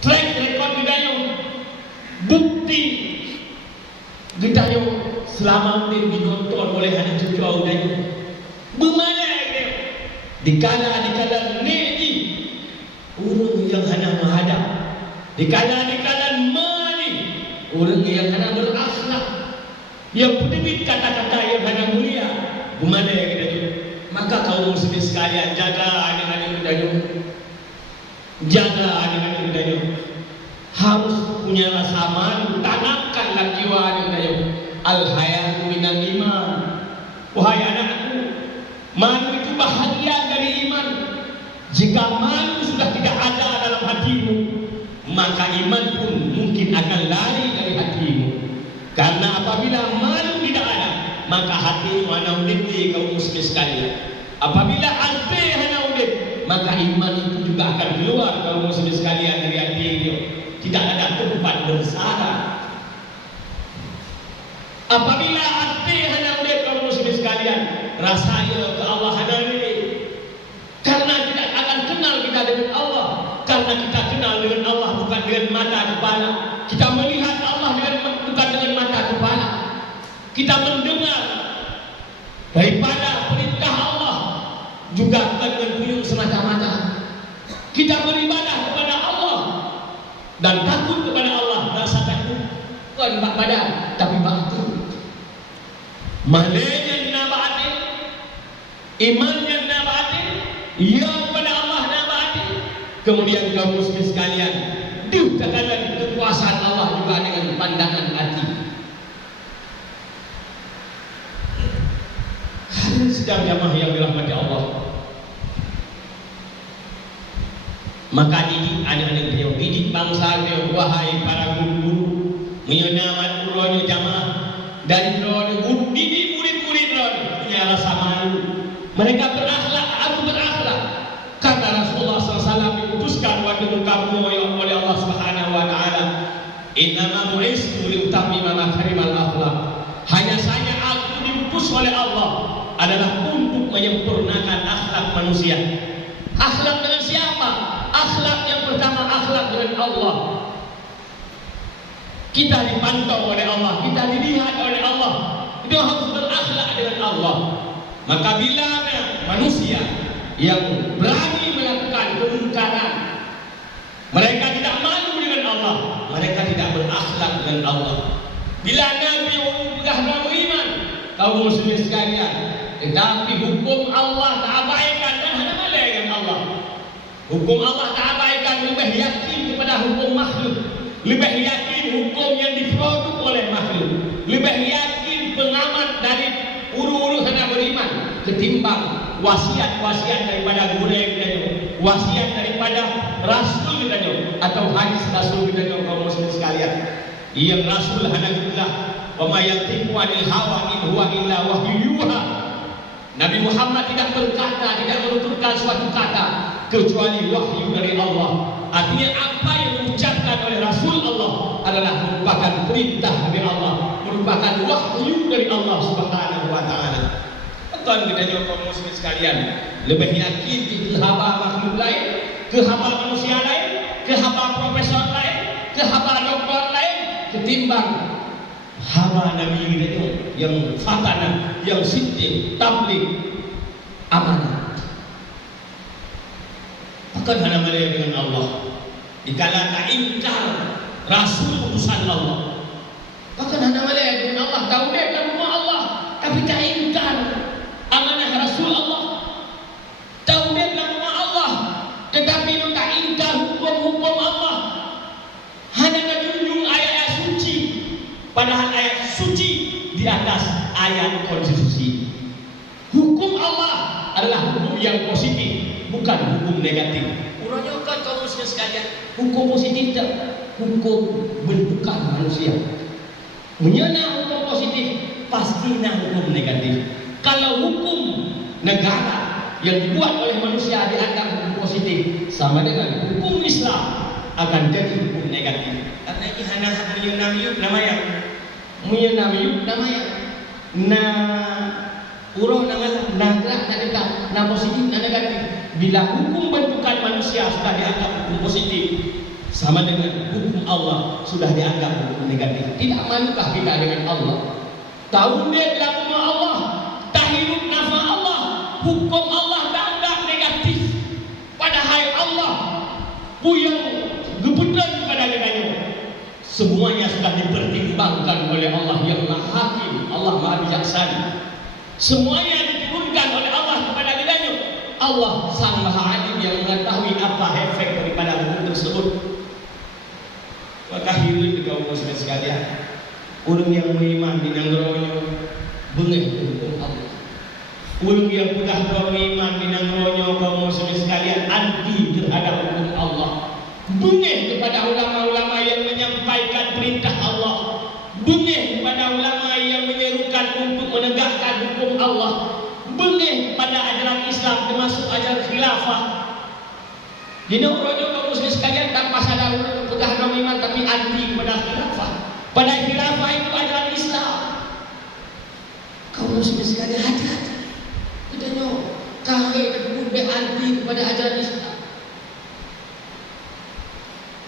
track record gidayo, bukti gidayo selama ini ditonton oleh anak cucu audayo. Bagaimana dia? Dikala neji urang yang hana menghadap, dikala mani urang yang hana berakhlak, yang pedibit kata-kata yang hana mulia. Bagaimana dia? Maka kaum muslimin sekalian, jaga anak-anak mudayo, jaga anak-anak mudayo. Harus punya rasa malu, tanamkanlah jiwa anak mudayo. Al-hayatu minal iman. Wahai anakku, malu itu bahagian dari iman. Jika malu sudah tidak ada dalam hatimu, maka iman pun mungkin akan lari dari hatimu. Karena apabila malu tidak ada, maka hati mana ulit kaum muslim sekalian. Apabila ante hana ulit, maka iman itu juga akan keluar kaum muslim sekalian dari hati itu. Tidak ada tempat bersara. Apabila ante hana ulit kaum muslim sekalian, rasanya ke Allah hana ulit. Karena tidak akan kenal kita dengan Allah. Karena kita kenal dengan Allah bukan dengan mata kepala. Kita melihat Allah bukan dengan mata kepala. Kita mendengar daripada perintah Allah juga bukan dengan buyung semata-mata. Kita beribadah kepada Allah dan takut kepada Allah. Rasa takut bukan badan tapi batin. Malainya nabatin, imannya nabatin, ia kepada Allah nabatin. Kemudian kaum muslim sekalian, diutamakan kekuasaan Allah juga dengan pandangan hati. Sedang jamaah yang dirahmati Allah, maka didik anak-anak beliau, didik bangsa beliau. Wahai para guru-guru, menyenamat uronya jamaah dari guru, didik murid-murid punya rasa malu. Mereka berakhlak, aku berakhlak. Karena Rasulullah SAW diputuskan waktu kamu oleh Allah Subhanahu Wa Taala, innama bu'istu liutammima makarimal akhlak. Hanya saja aku diutus oleh Allah adalah untuk menyempurnakan akhlak manusia. Akhlak dengan siapa? Akhlak yang pertama, akhlak dengan Allah. Kita dipantau oleh Allah, kita dilihat oleh Allah. Itu harus berakhlak dengan Allah. Maka bila manusia yang berani melakukan kemungkaran, mereka tidak malu dengan Allah, mereka tidak berakhlak dengan Allah. Bila Nabi sudah beriman, kaum muslimin sekalian, tetapi hukum Allah terabaikan dan hanya malaikat Allah. Hukum Allah terabaikan, lebih yakin kepada hukum makhluk, lebih yakin hukum yang diproduk oleh makhluk, lebih yakin pengamat dari uru-uru hanya beriman ketimbang wasiat-wasiat daripada guru kita, wasiat daripada Rasul kita atau hadis Rasul kita kaum muslimin sekalian. Yang Rasul hanya billah wa ma yantiqu anil hawa in huwa illa wahyu yuha. Nabi Muhammad tidak berkata, tidak menuturkan suatu kata kecuali wahyu dari Allah. Artinya apa yang diucapkan oleh Rasul Allah adalah merupakan perintah dari Allah, merupakan wahyu dari Allah Subhanahu Wa Taala. Tuan kita juga kaum muslimin sekalian, lebih yakin di kehaba makhluk lain, kehaba manusia lain, kehaba profesor lain, kehaba doktor lain, ketimbang haba Nabi kita yang fatana, yang siddiq, tabligh, amanah. Bukan hanya melihat dengan Allah. Dikala tak ingkar Rasul utusan Allah, bukan hanya melihat dengan Allah, tahu dia bukan rumah Allah, tapi tak ingkar amanah Rasul Allah. Tahu dia bukan rumah Allah, tetapi tak ingkar hukum-hukum Allah. Hanya menjunjung ayat-ayat suci, padahal ayat suci di atas ayat konstitusi. Hukum Allah adalah hukum yang positif, bukan hukum negatif. Urangnya kan kaum muslimin sekalian, hukum positif tak, hukum bentukan manusia. Menyana hukum positif, pastinya hukum negatif. Kalau hukum negara yang dibuat oleh manusia dianggap hukum positif, sama dengan hukum Islam akan jadi hukum negatif. Karena ini hanya menyenamiuk namanya, menyenamiuk namanya. Nah, urang nama nagrak tadi na positif na negatif. Bila hukum bentukan manusia sudah dianggap hukum positif, sama dengan hukum Allah sudah dianggap hukum negatif. Tidak malukah kita dengan Allah? Tahu dia laku Allah, tak hidup nama Allah, hukum Allah dianggap negatif. Padahal Allah yang kebetulan kepada dengannya, semuanya sudah dipertimbangkan oleh Allah yang Maha Hakim, Allah Maha Bijaksana. Semuanya diturunkan oleh Allah kepada dengannya. Allah Sang Maha Alim yang mengetahui apa efek daripada hukum tersebut. Maka hidup kaum muslimin sekalian, orang yang beriman di nangronyo bengih hukum Allah. Orang yang sudah beriman di nangronyo kaum muslimin sekalian anti terhadap hukum Allah. Bengih kepada ulama-ulama yang menyampaikan perintah Allah. Bengih kepada ulama yang menyerukan untuk menegakkan hukum Allah. Bengih pada ajaran Islam termasuk ajaran khilafah. Di nangronyo kaum muslimin sekalian tanpa sadar sudah beriman tapi anti kepada khilafah. Pada khilafah itu ajaran Islam. Kaum muslimin sekalian hati-hati. Katanya kahir dan anti kepada ajaran Islam.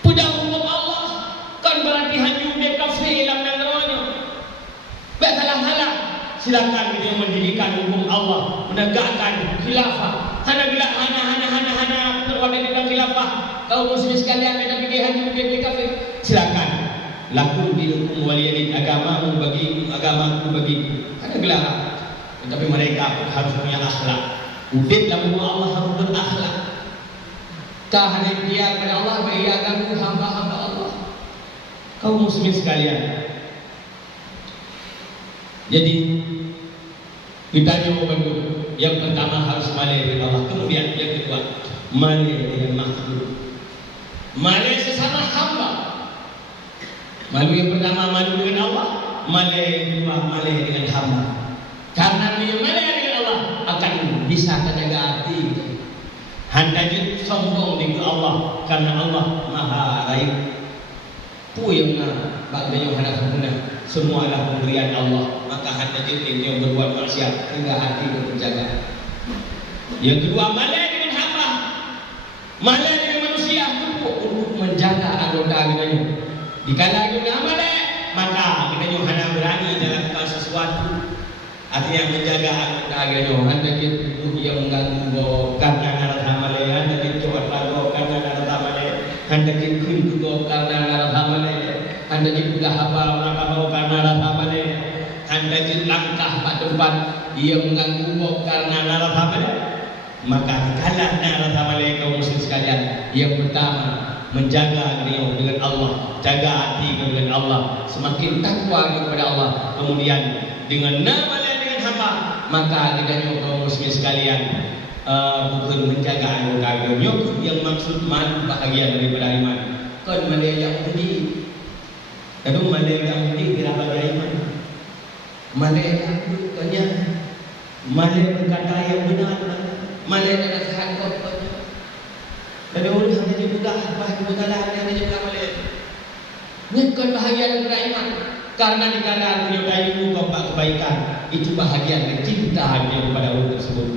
Pada hukum Allah kan berarti hanya dia kafir dalam nangronyo. Bakalah silakan dia mendirikan hukum Allah, menegakkan khilafah. Hana terwakil dalam khilafah. Kaum muslimin sekalian ada pilihan dia kafir. Silakan. Laku dinukum waliyadin, agamamu bagiku, agamaku bagiku. Ada gelaran. Tetapi mereka pun harus punya akhlak. Udit lamu Allah harus berakhlak. Kehadiran dia kepada Allah bagi agama hamba-hamba Allah. Kaum muslimin sekalian. Jadi kita nyoba dulu. Yang pertama harus malai dengan Allah. Kemudian yang kedua malai dengan makhluk. Malai sesama hamba. Malu yang pertama malu dengan Allah, malu yang kedua malu dengan hamba. Karena yang malu dengan Allah akan bisa terjaga hati. Handajut sombong dengan Allah karena Allah Maha Baik. Puyengna bagainya hendak guna semua adalah pemberian Allah. Maka handajut yang berbuat maksiat hingga hati terjaga. Yang kedua malu dengan hamba, malu dengan manusia untuk menjaga anggota-anggotanya. Dikala kita amalai, maka kita Yohana berani dalam sesuatu. Artinya menjaga anggota Yohan dan itu yang mengganggu karena narat amalai, anda dicoba lagu karena narat amalai, anda dikun karena narat amalai, anda dibuka haba karena narat amalai, anda langkah pada tempat yang mengganggu karena narat amalai. Maka dikala narat amalai kaum muslim sekalian, yang pertama menjaga diri dengan Allah, jaga hati dengan Allah, semakin takwa kepada Allah. Kemudian dengan nama dengan hamba, maka dengan kaum muslimin sekalian bukan menjaga anggota yang maksud malu bahagia daripada iman. Kan mana yang budi, kadang mana yang budi kira bahagia iman, mana yang bukannya, mana berkata yang benar, mana yang nasihat kau. Ada orang yang jadi budak, kebutalan yang jadi budak malai. Bukan bahagia dan iman. Karena di kanan menyukai ilmu kebaikan, itu bahagia dan cinta dia kepada orang tersebut.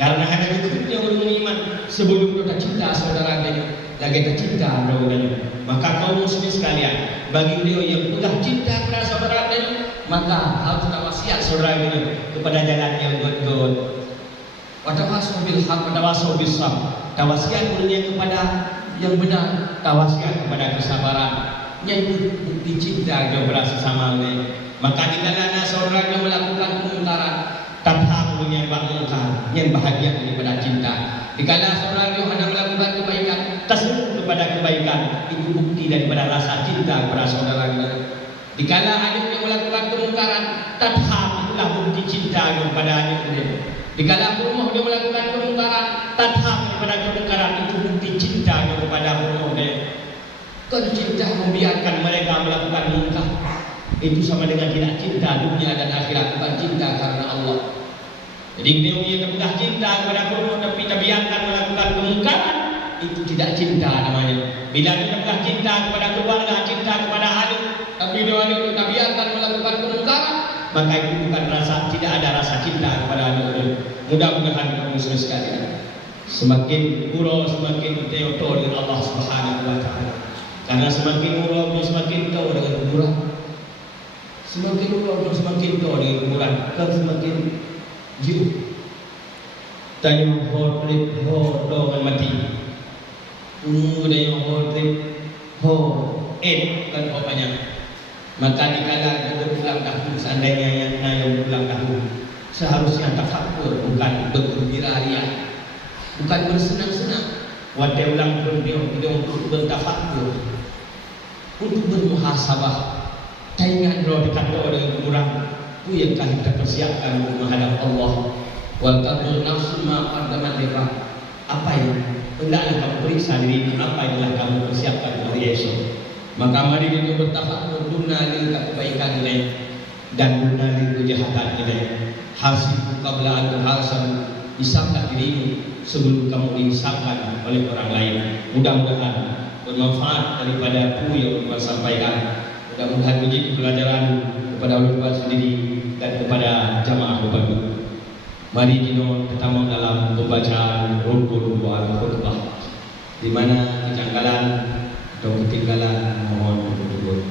Karena ada cukupnya orang beriman sebelum kita cinta saudara dia, lagi kita cinta saudara. Maka kaum muslimin sekalian, bagi dia yang sudah cinta kepada saudara dia, maka harus wasiat saudara dia kepada jalan yang betul. Watawasau bil haq, watawasau bis sabr. Tawasiat dunia kepada yang benar, tawasiat kepada kesabaran. Yaitu bukti cinta kepada sesama ini. Maka di dalam saudara yang melakukan kemungkaran, tanpa punya mungkar, yang bahagia daripada cinta. Di dalam saudara yang hendak melakukan kebaikan, tersenyum kepada kebaikan, itu bukti daripada rasa cinta kepada saudara kita. Di dalam adik yang melakukan kemungkaran, tanpa itulah bukti cinta kepada adik kita. Dikala rumah dia melakukan kemungkaran, tanha kepada kemungkaran, itu bukti cinta kepada rumah dia. Kan cinta membiarkan mereka melakukan mungkar, itu sama dengan tidak cinta dunia dan akhirat, bukan cinta karena Allah. Jadi dia yang cinta kepada rumah tapi kita biarkan melakukan kemungkaran, itu tidak cinta namanya. Bila dia cinta kepada keluarga, cinta kepada adik, tapi dia itu kita biarkan melakukan kemungkaran, maka itu bukan rasa, tidak ada rasa cinta kepada anak. Mudah-mudahan kaum muslimin sekalian semakin pura, semakin teotor dengan Allah Subhanahu wa taala. Karena semakin murah semakin kau dengan kuburan. Semakin murah semakin kau dengan kuburan. Kau semakin jauh. Tanya hodrip dengan mati. Kemudian hodrip kan banyak. Maka dikala berulang tahun seandainya yang berulang tahun seharusnya tafakkur, bukan bergembira ria, bukan bersenang-senang. Wadai ulang tahun dia untuk bertafakkur, untuk bermuhasabah. Taingan roh dekat doa dengan kurang itu yang kali kita persiapkan untuk menghadap Allah. Wal tadul nafsu ma qaddamat liqa. Apa yang hendaklah kamu periksa diri, apa yang telah kamu persiapkan hari esok. Maka mari kita bertafakkur dunali kebaikan ini dan dunali kejahatan ini. Hasibu qabla an tuhasab. Hisablah dirimu sebelum kamu dihisabkan oleh orang lain. Mudah-mudahan bermanfaat daripada apa yang kita sampaikan. Mudah-mudahan menjadi pelajaran kepada ulama sendiri dan kepada jamaah berbagi. Mari kita mau dalam pembacaan rukun doa khutbah, di mana kejanggalan atau ketinggalan mohon untuk